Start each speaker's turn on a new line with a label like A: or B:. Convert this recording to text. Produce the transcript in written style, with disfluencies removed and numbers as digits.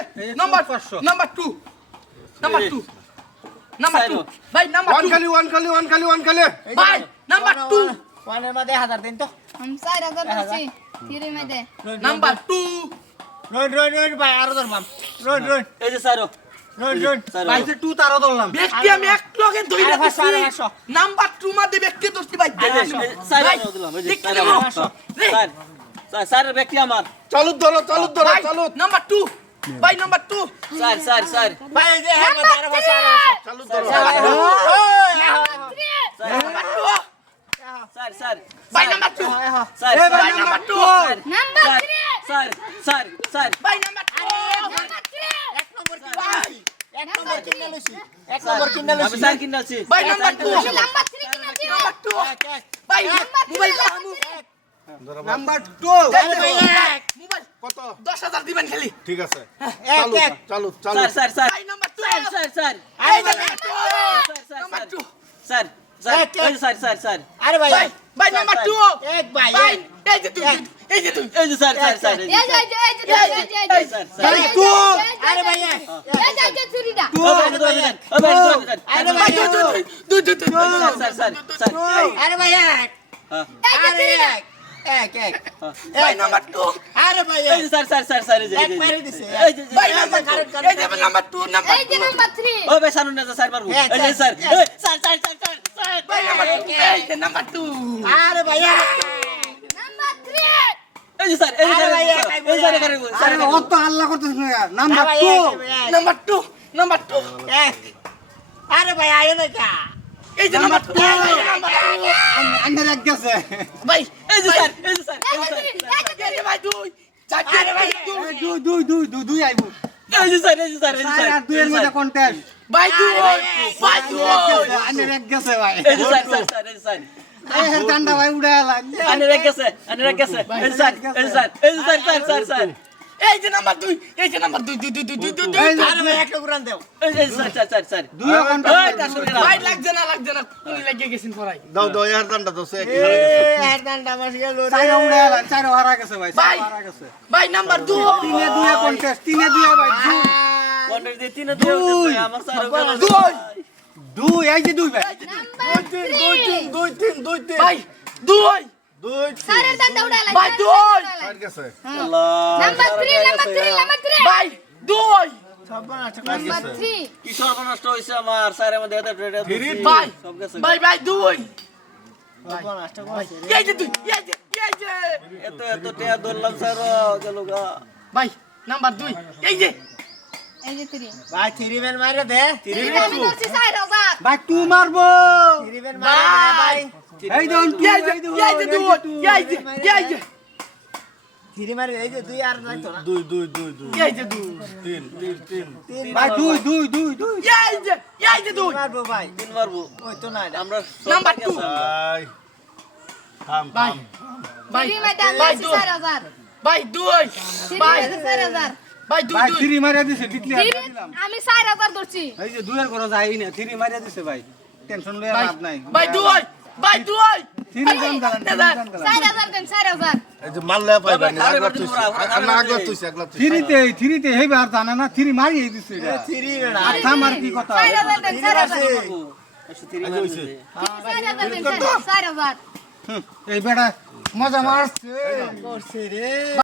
A: number 2 ভাই number 2
B: one খালি
A: ভাই নাম্বার 2
C: ওয়ানের মধ্যে 1000 দিন তো
D: हम 4000 দিছি থ্রি মে দে
A: নাম্বার 2
C: রোন ভাই আরো ধরবাম রোন
E: এই যে স্যার
C: রোন
A: ভাই যে 2 তারও ধরলাম ব্যক্তি আমি এক লগে ধইরা দিছি
C: 500
A: নাম্বার 2 মধ্যে ব্যক্তি ধরছি ভাই
E: স্যার দিলাম এই যে স্যার ব্যক্তি আমার
B: চালু ধরো
A: নাম্বার 2 ভাই নাম্বার 2
E: স্যার
C: ভাই এই যে এর মধ্যে আরো 500
B: চালু ধরো
E: স্যার
A: ভাই নাম্বার 2
E: স্যার
A: ভাই নাম্বার 2
D: নাম্বার 3
E: স্যার
A: ভাই নাম্বার 2
C: এক নম্বর কিনা লইছি
E: আমি স্যার কিনাছি
A: ভাই নাম্বার 2
D: নাম্বার 3 কিনা
A: নাম্বার 2 ভাই মোবাইল
B: নাম্বার 2
C: আরে ভাই
A: মোবাইল
B: কত
A: 10000 দিবেন খালি
B: ঠিক আছে
C: এক
B: চালু
E: স্যার
A: ভাই নাম্বার 2
E: স্যার
A: এই যে নাম্বার 2
E: স্যার স্যার
C: আরে ভাই
A: ভাই নাম্বার 2
C: এক ভাই
A: ভাই এই যে তুই
E: এই যে স্যার
D: এই যে
E: স্যার
C: আরে ভাই
D: এই থ্রিটা
C: আরে ভাই
A: দুই
E: স্যার
C: আরে ভাই এক আরে এক
A: ভাই নাম্বার 2
C: আরে ভাই
E: এই যে স্যার
C: এক মারি দিছে
E: এই যে
A: ভাই নাম্বার 2 এই যে নাম্বার 2 নাম্বার
D: এই যে নাম্বার 3
E: ও ভাই সানুন না স্যার মারবো এই যে স্যার স্যার
A: ভাই নাম্বার 2 এই যে নাম্বার 2
C: আরে ভাই
D: নাম্বার 3
E: এই যে স্যার এই যে স্যার
B: আরে অত আল্লাহ করতেছ না নাম্বার
C: ভাই
B: 2
A: নাম্বার 2
C: এক আরে ভাই আয় না কা
A: এই যে নাম্বার 2
B: আন্ডার এক গেছে
A: ভাই
E: এই যে স্যার
A: এই যে ভাই 2
C: আরে ভাই
B: দুই আইবো
E: এই যে স্যার
B: আর দুইয়ের মধ্যে কন্টেস্ট
A: ভাই 2 ভাই 2
B: আন্ডার এক গেছে ভাই
E: এই যে স্যার
B: এই হের ডান্ডা ভাই উড়ে আলা
E: আনে রেখে গেছে এই যে স্যার
A: এই যে নাম্বার 2 এই যে নাম্বার 2
C: আরে ভাই একটা উড়ান দাও
E: এই যে স্যার
B: দুই কন্টেস্ট
A: ভাই লাগছে না উনি লাগিয়ে গেছেন পড়াই
B: দাও এর ডান্ডা দাও সে
C: এ হেডান্ডা মাস গেল
B: চাইরা উড়ে আলা চাইরা হারা গেছে ভাই
A: ভাই
B: হারা গেছে
A: ভাই নাম্বার 2
B: তিনে দুই কন্টেস্ট তিনে দুই ভাই
E: কন্ট্রাক্ট দিয়ে তিন দিয়ে আমার স্যার
B: দুই এই যে দুই ভাই
D: নাম্বার 3
A: ভাই 2
D: সারের দান দাউড়া লাগে
A: ভাই 2
B: আর গেছে
E: আল্লাহ
D: নাম্বার 3
A: ভাই 2
D: নাম্বার 3
E: কি সর্বনষ্ট হইছে আমার স্যারের মধ্যে এত
A: ভাই
E: সব গেছে
A: ভাই 2
C: সর্বনাশটা করছে
A: এই যে 2 এই যে
E: এত টিয়া ধরলাম স্যার গেল গা
A: ভাই নাম্বার 2 এই যে
D: এই যে 3
C: ভাই থ্রিবেন মাইরে দে
D: আমি করছি 4000
B: ভাই টু মারবো
C: থ্রিবেন মাইরে দে ভাই
B: এই দন টু
A: এই যে 2 এই যে
C: থ্রি মাইরে এই যে দুই আর যাইতো না
B: দুই
A: এই যে 2
C: তিন
B: ভাই দুই
A: এই যে 2
C: মারবো ভাই
E: তিন মারবো
C: ওই তো না
E: আমরা
A: নাম্বার 2
B: ভাই থাম
A: ভাই ভাই
D: 3 মে দান
A: ভাই
D: দিছি
A: 2
D: 4000
A: ভাই 2 ভাই
D: 4000
A: ভাই 2
B: ভাই থ্রি মারিয়া দিছে টিকলি আর দিলাম
D: আমি 4000 ধরছি
B: এই যে দুইয়ের করো যাই না থ্রি মারিয়া দিছে ভাই টেনশন লইয়া লাভ নাই
A: ভাই 2 ভাই 2
B: থ্রি গান গালান
D: 4000 দেন 4000
B: এই যে মারলে পাইবা না আগলা তুইছে আগলা তুইছে থ্রিতে হেই আর জানা না থ্রি মারিয়ে দিছে এটা
C: থ্রি না
B: আর থাম আর কি কথা
D: 4000 দেন 4000
E: 4000
D: 4000 দেন 4000
B: এই বেটা মজা মারছে
C: করছে রে